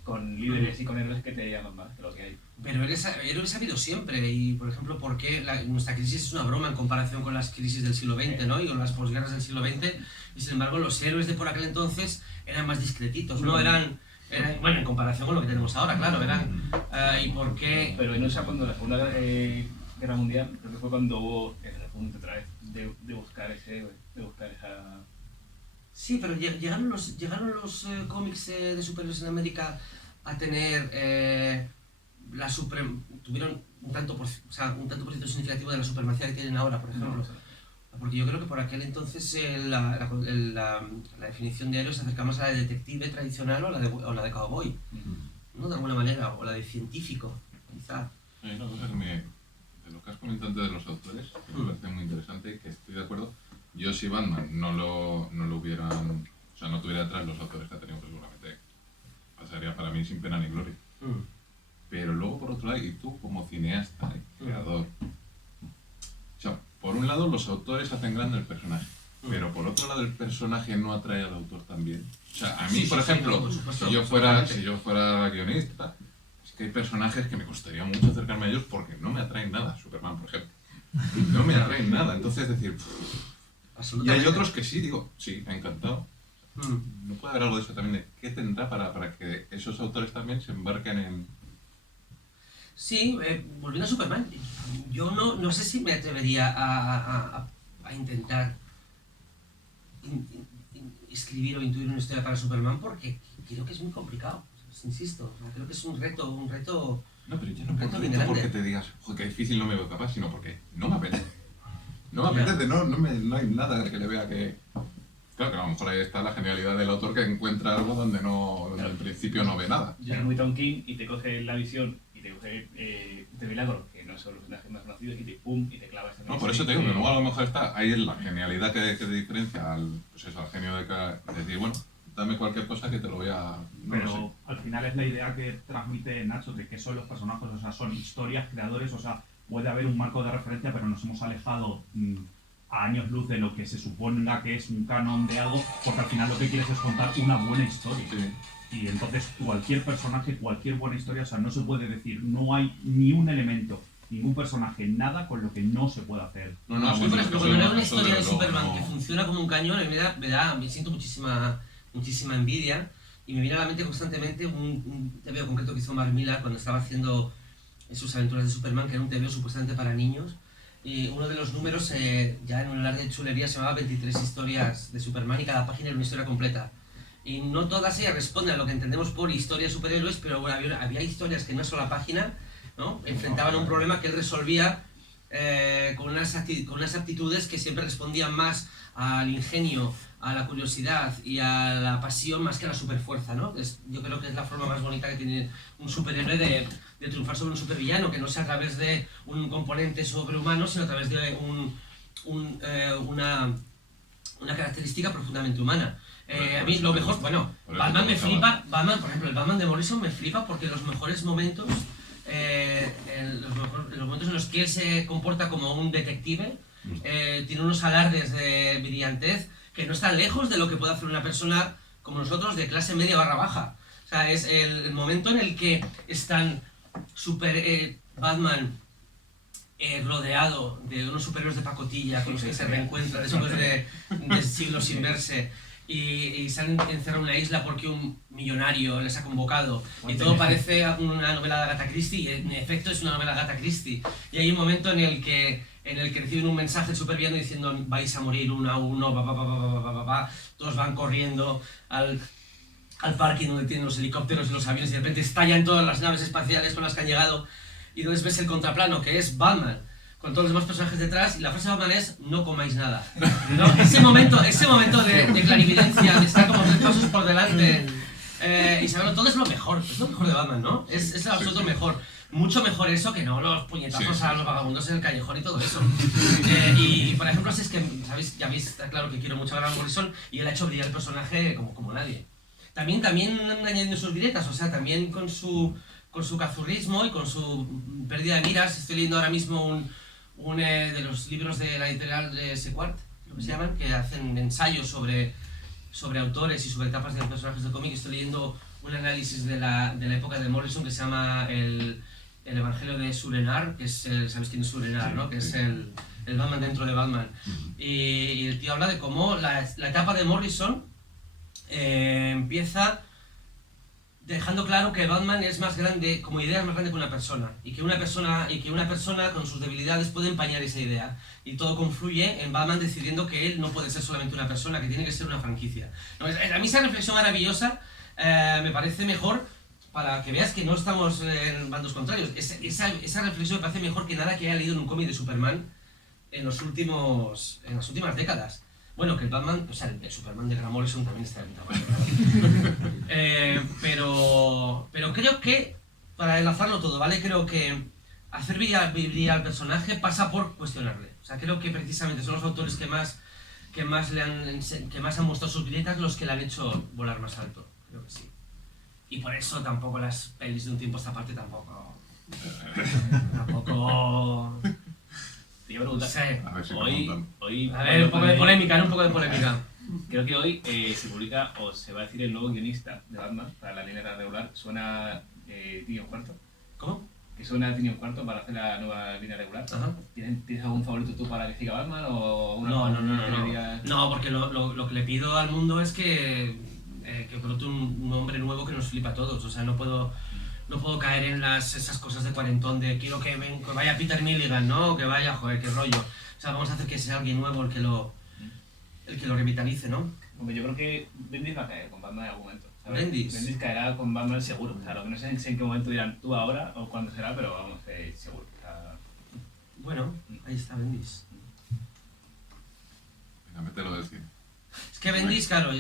con líderes y con héroes que te llaman más que lo que hay. Pero héroes ha habido siempre, y por ejemplo, ¿por qué nuestra crisis es una broma en comparación con las crisis del siglo XX, ¿no? Y con las posguerras del siglo XX, y sin embargo los héroes de por aquel entonces eran más discretitos, ¿no? Eran bueno, en comparación con lo que tenemos ahora, claro, ¿y por qué? Pero en USA, cuando la Segunda Guerra Mundial, creo que fue cuando hubo el punto otra vez de buscar ese héroe, de buscar esa... Sí, pero llegaron los cómics de superhéroes en América a tener tuvieron un tanto por ciento significativo de la supremacía que tienen ahora, por ejemplo. No. Porque yo creo que por aquel entonces la definición de héroe se acerca más a la de detective tradicional o la de cowboy, ¿no? De alguna manera, o la de científico, quizá. Hay una cosa de lo que has comentado antes de los autores, que me parece muy interesante, que estoy de acuerdo. Yo si Batman no lo hubieran, o sea, no tuviera detrás los autores que ha tenido, pues seguramente pasaría para mí sin pena ni gloria. Pero luego por otro lado, y tú como cineasta, creador, o sea, por un lado los autores hacen grande el personaje, pero por otro lado el personaje no atrae al autor también. O sea, a mí, por ejemplo, por supuesto, si yo fuera guionista, es que hay personajes que me costaría mucho acercarme a ellos porque no me atraen nada. Superman, por ejemplo. No me atraen nada. Entonces, es decir, y hay otros que sí, digo, sí, me ha encantado. ¿No puede haber algo de eso también? ¿De qué tendrá para que esos autores también se embarquen en...? Sí, volviendo a Superman, yo no sé si me atrevería a intentar escribir o intuir una historia para Superman porque creo que es muy complicado, insisto, o sea, creo que es un reto No, pero ya no reto por bien reto porque grande. te digas, joder, qué difícil, no me veo capaz, sino porque no me apetece. No me apetece, no hay nada que le vea que... Claro que a lo mejor ahí está la genialidad del autor que encuentra algo donde en principio no ve nada. Llega muy Tom King y te coge la visión y te coge de Milagro, que no son los personajes más conocidos, y te pum y te clava esta No, por eso te digo, que luego a lo mejor está ahí es la genialidad que te diferencia al, pues eso, al genio de decir, bueno, dame cualquier cosa que te lo vea. No Pero lo sé. al final es la idea que transmite Nacho de que son los personajes, o sea, son historias, creadores, o sea, puede haber un marco de referencia, pero nos hemos alejado a años luz de lo que se suponga que es un canon de algo, porque al final lo que quieres es contar una buena historia. Sí. Y entonces cualquier personaje, cualquier buena historia, o sea, no se puede decir, no hay ni un elemento, ningún personaje, nada con lo que no se pueda hacer. No, Yo, sí, por sí, ejemplo, eso cuando leo no, una eso historia de desde luego Superman no. que funciona como un cañón, me siento muchísima envidia y me viene a la mente constantemente un TVO concreto que hizo Mark Millar cuando estaba haciendo sus aventuras de Superman, que era un TVO supuestamente para niños. Y uno de los números, ya en un alarde de chulería, se llamaba 23 historias de Superman y cada página era una historia completa. Y no todas ellas responden a lo que entendemos por historias de superhéroes, pero bueno, había historias que en una sola página, ¿no?, enfrentaban a un problema que él resolvía con unas aptitudes que siempre respondían más al ingenio, a la curiosidad y a la pasión más que a la superfuerza, ¿no? Yo creo que es la forma más bonita que tiene un superhéroe de triunfar sobre un supervillano, que no sea a través de un componente sobrehumano, sino a través de una característica profundamente humana. A mí lo mejor, bueno, Batman me flipa, por ejemplo, el Batman de Morrison me flipa porque los mejores momentos, en los momentos en los que él se comporta como un detective, tiene unos alardes de brillantez que no están lejos de lo que puede hacer una persona como nosotros de clase media barra baja. O sea, es el momento en el que están Batman rodeado de unos superhéroes de pacotilla con los que se reencuentra después de siglos sin verse y se han encerrado en una isla porque un millonario les ha convocado y todo parece una novela de Agatha Christie y en efecto es una novela de Agatha Christie y hay un momento en el que reciben un mensaje del supervillano diciendo vais a morir uno a uno, todos van corriendo al parking donde tienen los helicópteros y los aviones y de repente estallan todas las naves espaciales con las que han llegado y entonces ves el contraplano que es Batman con todos los demás personajes detrás y la frase de Batman es no comáis nada, ¿no? Ese momento de clarividencia, de estar como 3 pasos por delante y saberlo todo es lo mejor de Batman, ¿no? Es el absoluto mejor. Mucho mejor eso que no los puñetazos a los vagabundos en el callejón y todo eso. Y por ejemplo, si es que, ¿sabéis? Ya veis, está claro que quiero mucho a Grant Morrison y él ha hecho brillar el personaje como nadie. También añadiendo sus directas, o sea, también con su cazurrismo y con su pérdida de miras. Estoy leyendo ahora mismo un de los libros de la editorial de Sequart, lo que se llaman, que hacen ensayos sobre autores y sobre etapas de los personajes de cómic. Estoy leyendo un análisis de la época de Morrison que se llama el Evangelio de Surenar, que es ¿sabéis quién es Surenar, no? Que es el Batman dentro de Batman. Y el tío habla de cómo la etapa de Morrison empieza dejando claro que Batman es más grande, como idea es más grande que una persona, y que una persona con sus debilidades puede empañar esa idea. Y todo confluye en Batman decidiendo que él no puede ser solamente una persona, que tiene que ser una franquicia. No, a mí esa reflexión maravillosa me parece mejor para que veas que no estamos en bandos contrarios. Esa reflexión me parece mejor que nada que haya leído en un cómic de Superman en las últimas décadas. Bueno, que el Batman, o sea, el Superman de Grant Morrison también está bien tamaño. Pero creo que, para enlazarlo todo, ¿vale? Creo que hacer vivir al personaje pasa por cuestionarle. O sea, creo que precisamente son los autores que más han mostrado sus grietas los que le han hecho volar más alto. Creo que sí. Y por eso tampoco las pelis de un tiempo a esta parte tampoco... Te iba a preguntar, Sí. A ver si me contan. hoy... A ver, un poco de polémica, ¿no? Un poco de polémica. Creo que hoy se publica, o se va a decir el nuevo guionista de Batman para la línea regular. Suena Tynion Cuarto. ¿Cómo? Que suena Tynion Cuarto para hacer la nueva línea regular. Ajá. ¿Tienes algún favorito tú para que siga Batman o una No, no, porque lo que le pido al mundo es que brote un hombre nuevo que nos flipa a todos. O sea, no puedo caer en esas cosas de cuarentón de quiero que vaya Peter Milligan, ¿no? Que vaya, joder, qué rollo. O sea, vamos a hacer que sea alguien nuevo el que lo revitalice, ¿no? Hombre, yo creo que Bendis va a caer con Batman en algún momento. ¿sabes? ¿Bendis? Bendis caerá con Batman seguro. O sea, lo que no sé en qué momento dirán tú ahora o cuándo será, pero vamos, seguro. O sea, Bueno, ahí está Bendis. Venga, mételo del cine. Es que Bendis, claro,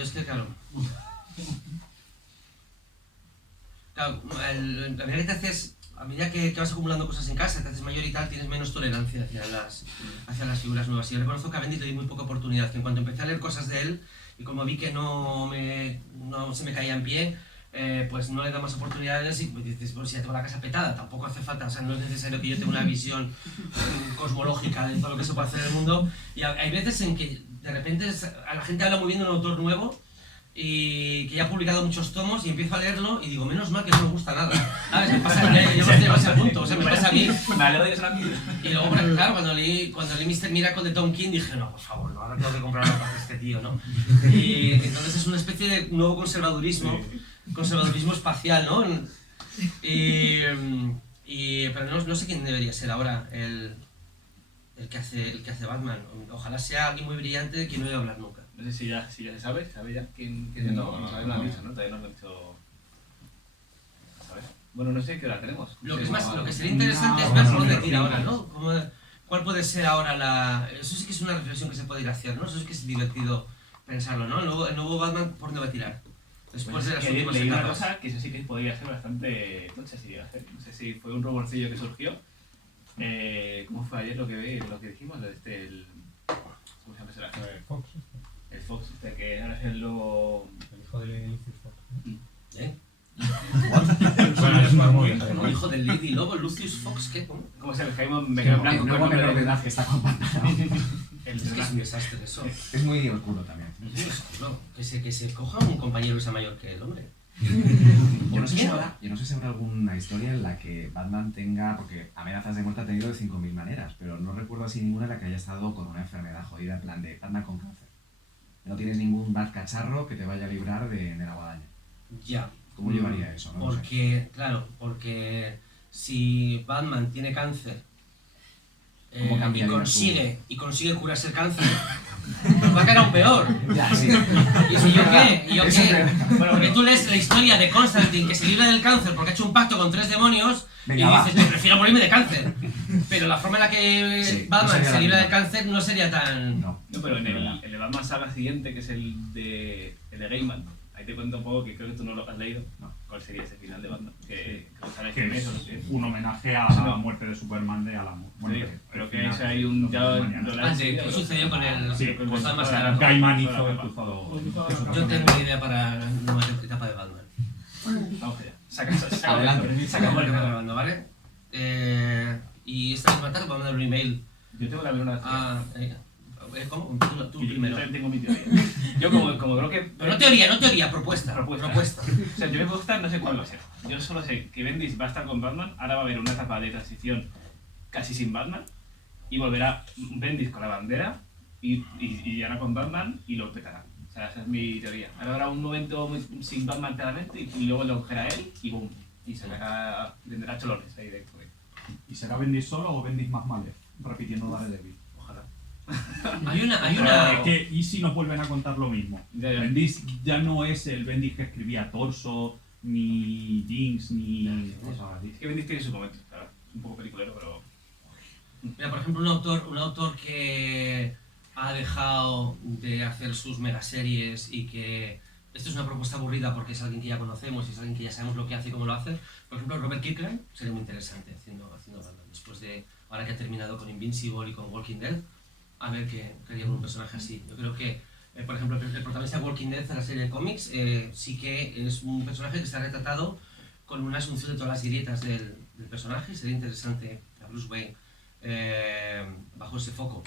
Claro, la verdad que te haces, a medida que vas acumulando cosas en casa, te haces mayor y tal, tienes menos tolerancia hacia las figuras nuevas. Y yo reconozco que a Bendis le di muy poca oportunidad, que en cuanto empecé a leer cosas de él, y como vi que no se me caía en pie, pues no le da más oportunidades y pues dices, bueno, si ya tengo la casa petada, tampoco hace falta, o sea, no es necesario que yo tenga una visión cosmológica de todo lo que se puede hacer en el mundo. Y hay veces en que de repente a la gente habla muy bien de un autor nuevo, y que ya ha publicado muchos tomos y empiezo a leerlo y digo, menos mal que no me gusta nada. ¿Sabes? Me pasa a mí, yo me llevo a ese punto, o sea, me pasa a mí. me alegro de eso rápido. Y luego, claro, cuando leí Mr. Miracle de Tom King dije, no, por favor, no, ahora tengo que comprar una para este tío, ¿no? Y entonces es una especie de nuevo conservadurismo espacial, ¿no? Pero no sé quién debería ser ahora el que hace Batman. Ojalá sea alguien muy brillante que no voy a hablar nunca. No sé si ya se sabe ya quién es No, el nuevo. no, Todavía no. no han dicho, ¿no? Todavía no lo han dicho. ¿Sabes? Bueno, no sé qué hora tenemos. Lo que sería interesante es ver por dónde tira ahora, ¿no? ¿Cuál puede ser ahora Eso sí que es una reflexión que se puede ir a hacer, ¿no? Eso sí que es divertido pensarlo, ¿no? El nuevo Batman, ¿por dónde va a tirar? Después de las últimas leí una etapas. cosa que eso sí que podría ser bastante tocha si llega a ser. No sé si fue un rumorcillo que surgió. ¿Cómo fue ayer lo que dijimos? ¿Cómo se llama ese personaje? Fox, El Fox, que ahora es el lobo... el hijo de Lucius Fox. ¿Eh? Bueno, es una muy Como hijo del Lady Lobo, Lucius Fox, ¿qué? ¿Cómo? ¿Cómo se llama? Jaime Que Blanco. el nuevo menor de edad que está con Batman. El Es que es un personaje. desastre eso. Es muy oscuro también. No, que se coja un compañero que sea mayor que el hombre. Yo no sé si habrá alguna historia en la que Batman tenga, porque amenazas de muerte ha tenido de 5.000 maneras, pero no recuerdo así ninguna en la que haya estado con una enfermedad jodida, en plan de Batman con cáncer. No tienes ningún Bat cacharro que te vaya a librar de la guadaña. Ya. ¿Cómo llevaría eso? No lo sé. Porque si Batman tiene cáncer ¿Cómo y cambiaría consigue curarse el cáncer, nos va a caer aún peor. Ya, sí. ¿Y si yo qué? ¿Y yo Eso qué? es Bueno, porque tú lees la historia de Constantine que se libra del cáncer porque ha hecho un pacto con 3 demonios Venga, y va. dices, yo prefiero morirme de cáncer. Pero la forma en la que Sí, no Batman sería se la libra misma. del cáncer no sería tan... No. No, pero en es verdad. el Batman Saga siguiente, que es el de Gaiman, ahí te cuento un poco que creo que tú no lo has leído. No. ¿Cuál sería ese final de Batman? Que sabes Que quién es es o no sé. un homenaje a la muerte de Superman de Alan Moore. Sí, pero que final, eso hay un... Ya mañana. lo Ah, lees sí, enseguida, ¿qué ¿no? sucedió con el... Sí, con pues, Batman bueno, Saga? Gaiman hizo Bueno, el cruzado. Yo tengo una idea para la nueva etapa de Batman. Vamos allá. Saca Adelante. Se acabó el que está grabando, ¿vale? Y esta misma tarde voy a mandar un email Yo tengo también una... a... ¿Cómo? Tú Yo primero. también tengo mi teoría. Yo como creo que... Pero no teoría, propuesta. Propuesta. O sea, yo me puedo estar, no sé cuál va a ser. Yo solo sé que Bendis va a estar con Batman, ahora va a haber una etapa de transición casi sin Batman, y volverá Bendis con la bandera, y ahora con Batman, y lo petará. O sea, esa es mi teoría. Ahora habrá un momento sin Batman claramente, y luego lo cogerá él, y boom. Y se venderá cholones ahí dentro. ¿Y será Bendis solo o Bendis más Malef? Repitiendo Daredevil. Ojalá. Hay una... Es que, ¿y si nos vuelven a contar lo mismo? Ya. Bendis ya no es el Bendis que escribía Torso, ni Jinx, ni... Es que Bendis tiene sus momentos, claro. Es un poco peliculero, pero... Mira, por ejemplo, un autor que ha dejado de hacer sus megaseries y que esto es una propuesta aburrida porque es alguien que ya conocemos y es alguien que ya sabemos lo que hace y cómo lo hace. Por ejemplo, Robert Kirkland sería muy interesante haciendo Batman. Después de, ahora que ha terminado con Invincible y con Walking Dead, a ver qué haría con un personaje así. Yo creo que, por ejemplo, el protagonista de Walking Dead en la serie de cómics sí que es un personaje que está retratado con una asunción de todas las grietas del personaje. Sería interesante a Bruce Wayne bajo ese foco.